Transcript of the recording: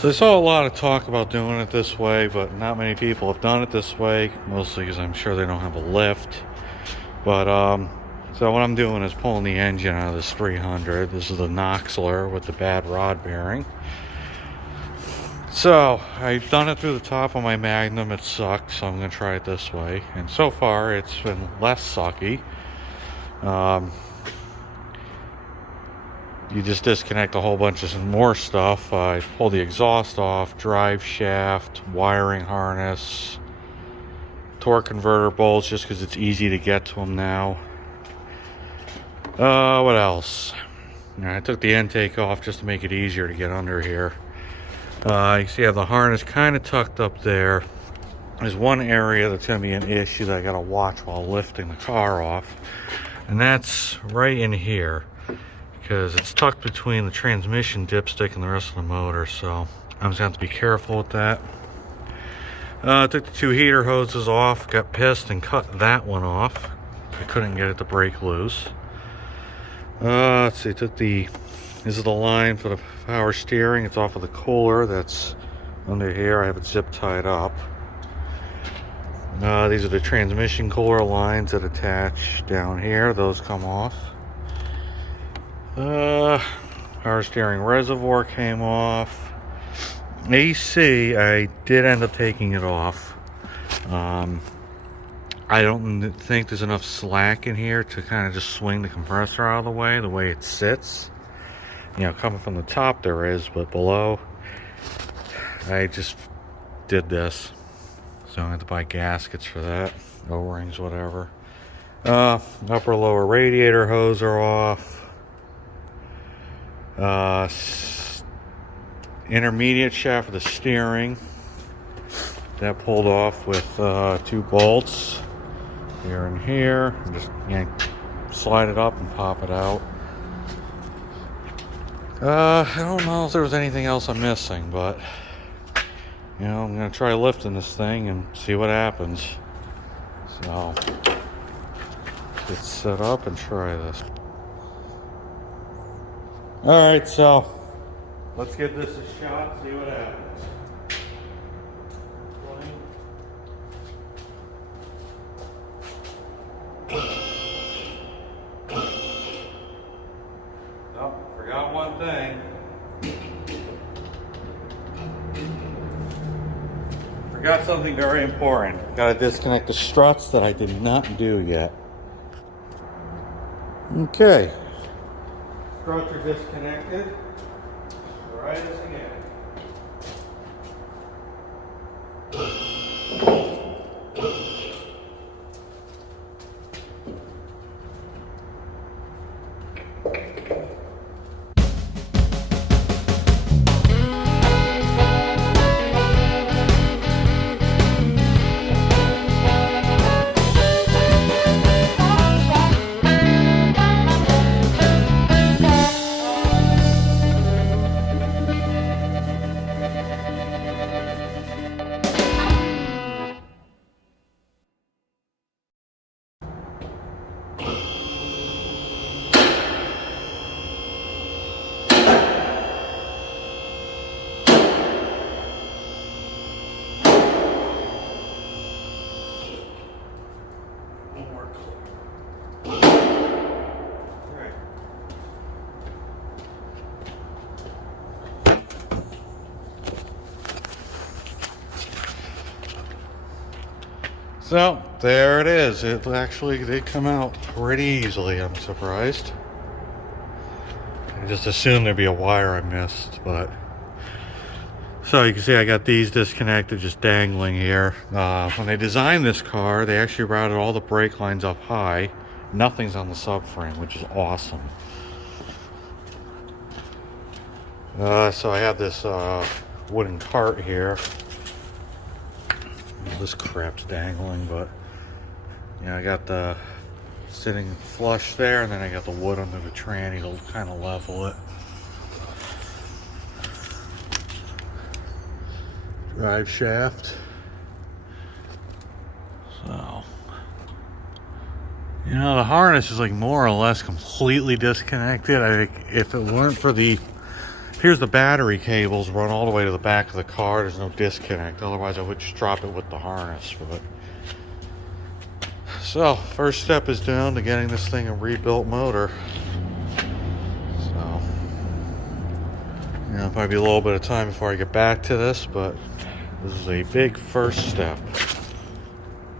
So I saw a lot of talk about doing it this way, but not many people have done it this way, mostly because I'm sure they don't have a lift. But so what I'm doing is pulling the engine out of this 300. This is the Noxler with the bad rod bearing. So I've done it through the top of my Magnum. It sucked, so I'm going to try it this way. And so far it's been less sucky. You just disconnect a whole bunch of some more stuff. I pull the exhaust off, drive shaft, wiring harness, torque converter bolts, just because it's easy to get to them now. What else? I took the intake off just to make it easier to get under here. You see I have the harness kind of tucked up there. There's one area that's going to be an issue that I got to watch while lifting the car off, and that's right in here, because it's tucked between the transmission dipstick and the rest of the motor, so I'm just going to have to be careful with that. Took the two heater hoses off, got pissed and cut that one off. I couldn't get it to break loose. Let's see, this is the line for the power steering. It's off of the cooler that's under here. I have it zip tied up. These are the transmission cooler lines that attach down here. Those come off. Power steering reservoir came off. AC, I did end up taking it off. I don't think there's enough slack in here to kind of just swing the compressor out of the way it sits. You know, coming from the top there is, but below, I just did this. So I have to buy gaskets for that, O-rings, whatever. Upper lower radiator hose are off. Intermediate shaft for the steering, that pulled off with 2 bolts here and here. Just slide it up and pop it out. I don't know if there was anything else I'm missing, but you know, I'm gonna try lifting this thing and see what happens. So let's set up and try this. All right, so let's give this a shot, see what happens. Oh, forgot one thing. Forgot something very important. Got to disconnect the struts that I did not do yet. Okay. Struts are disconnected. Try this again. So there it is. It actually did come out pretty easily. I'm surprised. I just assumed there'd be a wire I missed, but so you can see I got these disconnected, just dangling here. When they designed this car, they actually routed all the brake lines up high. Nothing's on the subframe, which is awesome. So I have this wooden cart here. This crap's dangling, but you know, I got the sitting flush there, and then I got the wood under the tranny to kind of level it. Drive shaft. So, you know, the harness is like more or less completely disconnected. I think if it weren't for the Here's the battery cables run all the way to the back of the car. There's no disconnect. Otherwise, I would just drop it with the harness. But so, first step is down to getting this thing a rebuilt motor. So, you know, probably be a little bit of time before I get back to this, but this is a big first step.